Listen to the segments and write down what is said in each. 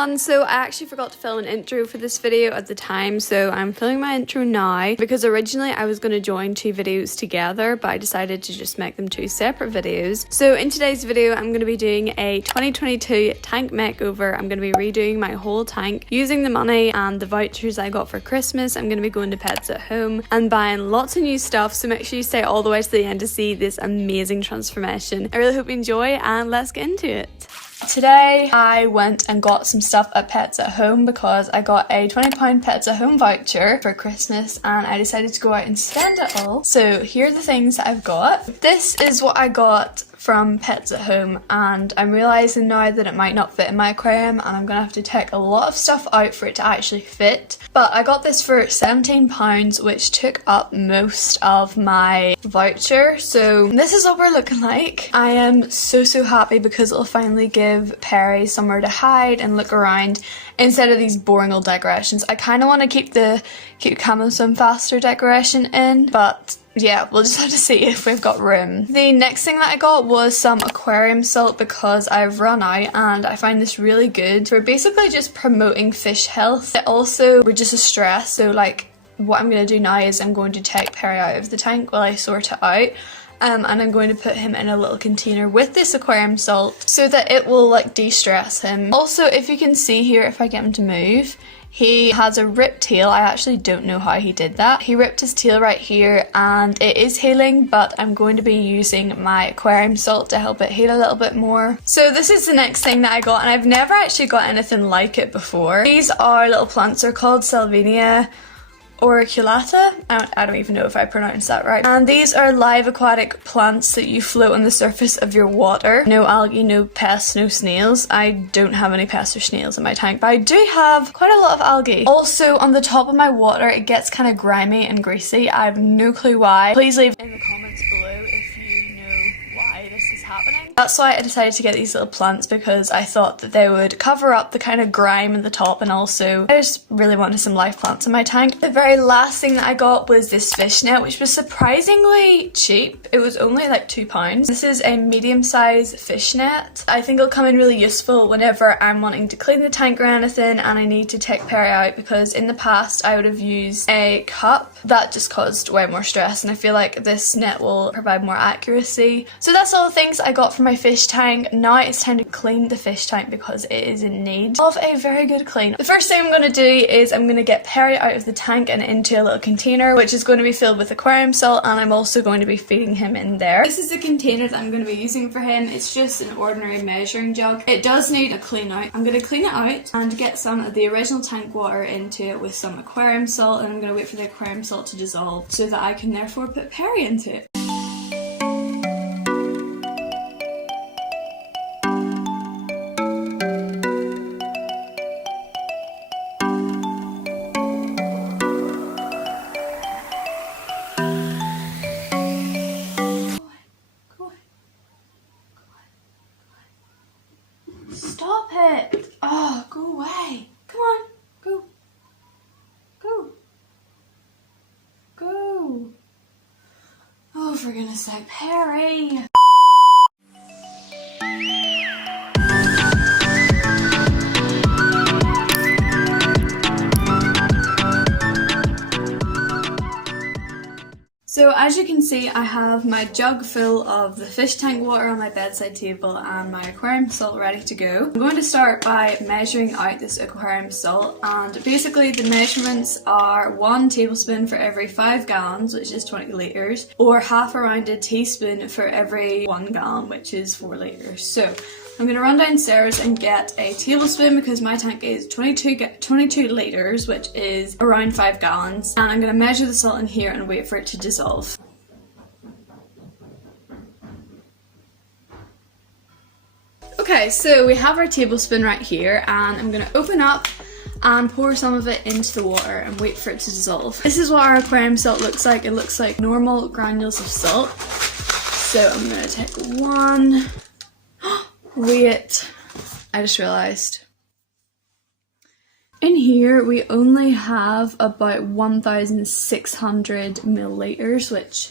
everyone, so I actually forgot to film an intro for this video at the time, so I'm filming my intro now because originally I was going to join two videos together, but I decided to just make them two separate videos. So in today's video I'm going to be doing a 2022 tank makeover. I'm going to be redoing my whole tank using the money and the vouchers I got for Christmas. I'm going to be going to Pets at Home and buying lots of new stuff, so make sure you stay all the way to the end to see this amazing transformation. I really hope you enjoy, and let's get into it. Today I went and got some stuff at Pets at Home because I got a £20 Pets at Home voucher for Christmas and I decided to go out and spend it all. So here are the things that I've got. This is what I got from Pets at Home, and I'm realising now that it might not fit in my aquarium and I'm gonna have to take a lot of stuff out for it to actually fit. But I got this for £17, which took up most of my voucher. So this is what we're looking like. I am so happy because it'll finally give Perry somewhere to hide and look around instead of these boring old decorations. I kind of want to keep the cute camel swim faster decoration in, but yeah, we'll just have to see if we've got room. The next thing that I got was some aquarium salt because I've run out, and I find this really good for basically just promoting fish health. It also reduces stress, so like what I'm going to do now is I'm going to take Perry out of the tank while I sort it out. And I'm going to put him in a little container with this aquarium salt so that it will like de-stress him. Also, if you can see here, if I get him to move, he has a ripped tail. I actually don't know how he did that. He ripped his tail right here and it is healing, but I'm going to be using my aquarium salt to help it heal a little bit more. So this is the next thing that I got, and I've never actually got anything like it before. These are little plants. They're called Salvinia auriculata. I don't even know if I pronounced that right. And these are live aquatic plants that you float on the surface of your water. No algae, no pests, no snails. I don't have any pests or snails in my tank, but I do have quite a lot of algae. Also, on the top of my water, it gets kind of grimy and greasy. I have no clue why. Please leave in the comments below if you know why this is happening. That's why I decided to get these little plants, because I thought that they would cover up the kind of grime in the top, and also I just really wanted some live plants in my tank. The very last thing that I got was this fish net, which was surprisingly cheap. It was only like £2. This is a medium-sized fish net. I think it'll come in really useful whenever I'm wanting to clean the tank or anything and I need to take Perry out, because in the past I would have used a cup. That just caused way more stress, and I feel like this net will provide more accuracy. So that's all the things I got from my fish tank. Now it's time to clean the fish tank because it is in need of a very good clean. The first thing I'm going to do is I'm going to get Perry out of the tank and into a little container, which is going to be filled with aquarium salt, and I'm also going to be feeding him in there. This is the container that I'm going to be using for him. It's just an ordinary measuring jug. It does need a clean out. I'm going to clean it out and get some of the original tank water into it with some aquarium salt, and I'm going to wait for the aquarium salt to dissolve so that I can therefore put Perry into it. Stop it! Oh, go away. Come on. Go. Go. Go. Oh, for goodness sake, Perry. So as you can see, I have my jug full of the fish tank water on my bedside table and my aquarium salt ready to go. I'm going to start by measuring out this aquarium salt, and basically the measurements are 1 tablespoon for every 5 gallons, which is 20 litres, or half a rounded teaspoon for every 1 gallon, which is 4 litres. So I'm going to run downstairs and get a tablespoon because my tank is 22 litres, which is around 5 gallons, and I'm going to measure the salt in here and wait for it to dissolve. Okay, so we have our tablespoon right here, and I'm going to open up and pour some of it into the water and wait for it to dissolve. This is what our aquarium salt looks like. It looks like normal granules of salt. So I'm going to take one. Wait, I just realised. In here we only have about 1,600 millilitres, which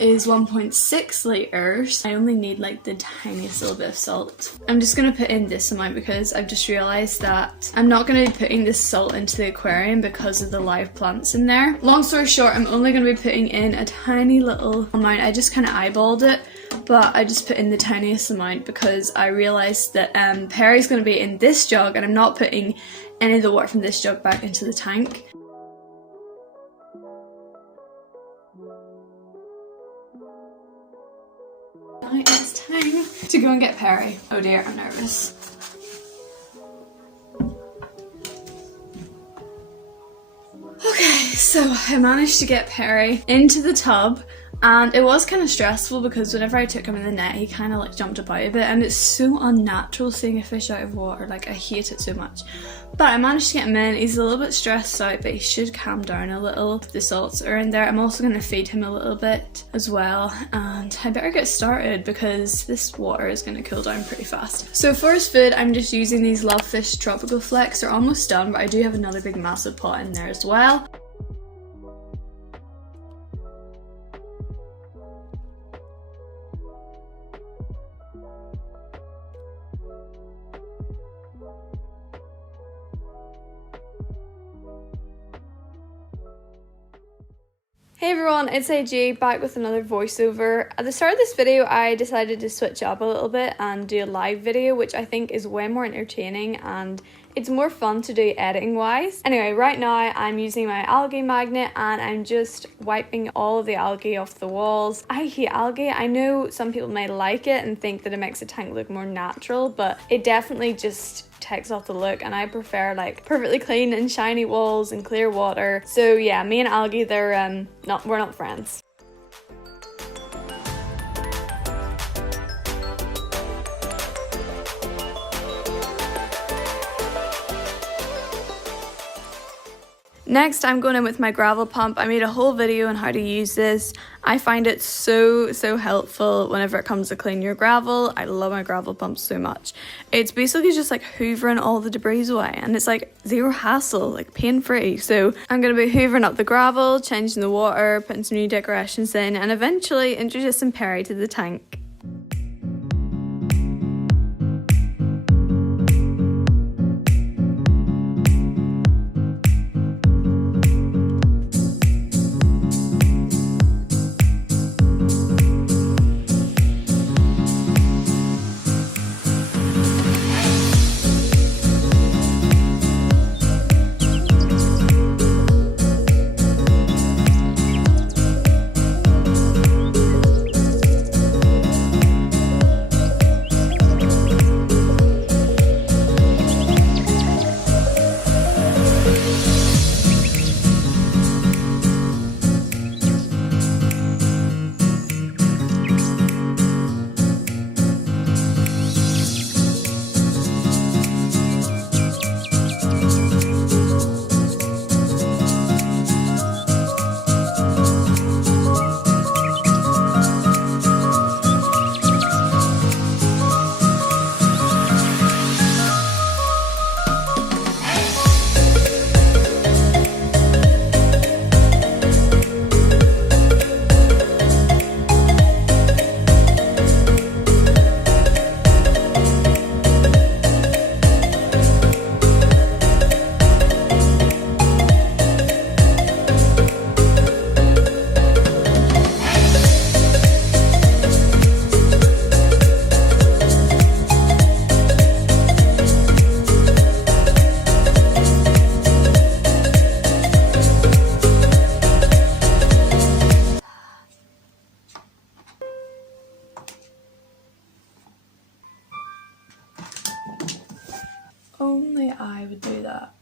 is 1.6 litres. I only need like the tiniest little bit of salt. I'm just going to put in this amount because I've just realised that I'm not going to be putting this salt into the aquarium because of the live plants in there. Long story short, I'm only going to be putting in a tiny little amount. I just kind of eyeballed it, but I just put in the tiniest amount because I realised that Perry's going to be in this jug and I'm not putting any of the water from this jug back into the tank. Now it's time to go and get Perry. Oh dear, I'm nervous. Okay, so I managed to get Perry into the tub, and it was kind of stressful because whenever I took him in the net, he kind of like jumped about a bit, and it's so unnatural seeing a fish out of water. Like, I hate it so much. But I managed to get him in. He's a little bit stressed out, but he should calm down a little. The salts are in there. I'm also going to feed him a little bit as well, and I better get started because this water is going to cool down pretty fast. So for his food, I'm just using these Love Fish Tropical Flex. They're almost done, but I do have another big massive pot in there as well. Hey everyone, it's AG back with another voiceover. At the start of this video, I decided to switch up a little bit and do a live video, which I think is way more entertaining and it's more fun to do editing wise. Anyway, right now I'm using my algae magnet and I'm just wiping all of the algae off the walls. I hate algae. I know some people may like it and think that it makes the tank look more natural, but it definitely just takes off the look, and I prefer like perfectly clean and shiny walls and clear water. So yeah, me and algae, we're not friends. Next, I'm going in with my gravel pump. I made a whole video on how to use this. I find it so helpful whenever it comes to clean your gravel. I love my gravel pump so much. It's basically just like hoovering all the debris away, and it's like zero hassle, like pain free. So I'm going to be hoovering up the gravel, changing the water, putting some new decorations in, and eventually introducing Perry to the tank. Only I would do that.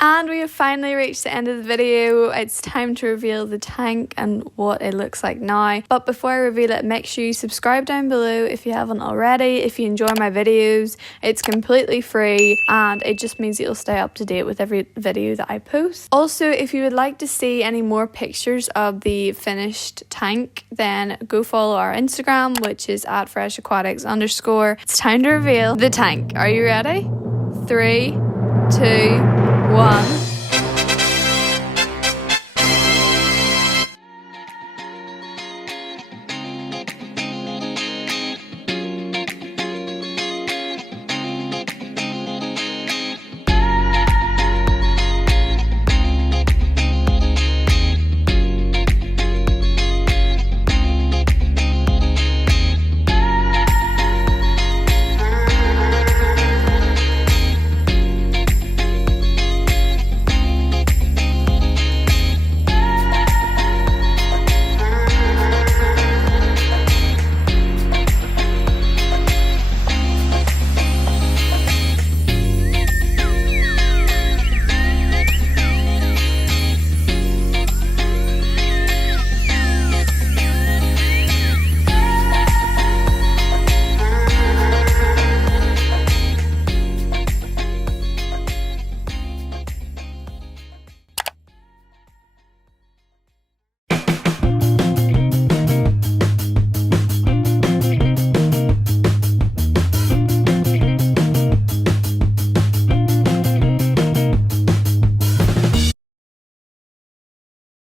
And we have finally reached the end of the video. It's time to reveal the tank and what it looks like now. But before I reveal it, make sure you subscribe down below if you haven't already. If you enjoy my videos, it's completely free and it just means you'll stay up to date with every video that I post. Also, if you would like to see any more pictures of the finished tank, then go follow our Instagram, which is at @freshaquatics_. It's time to reveal the tank. Are you ready? 3, 2, 1.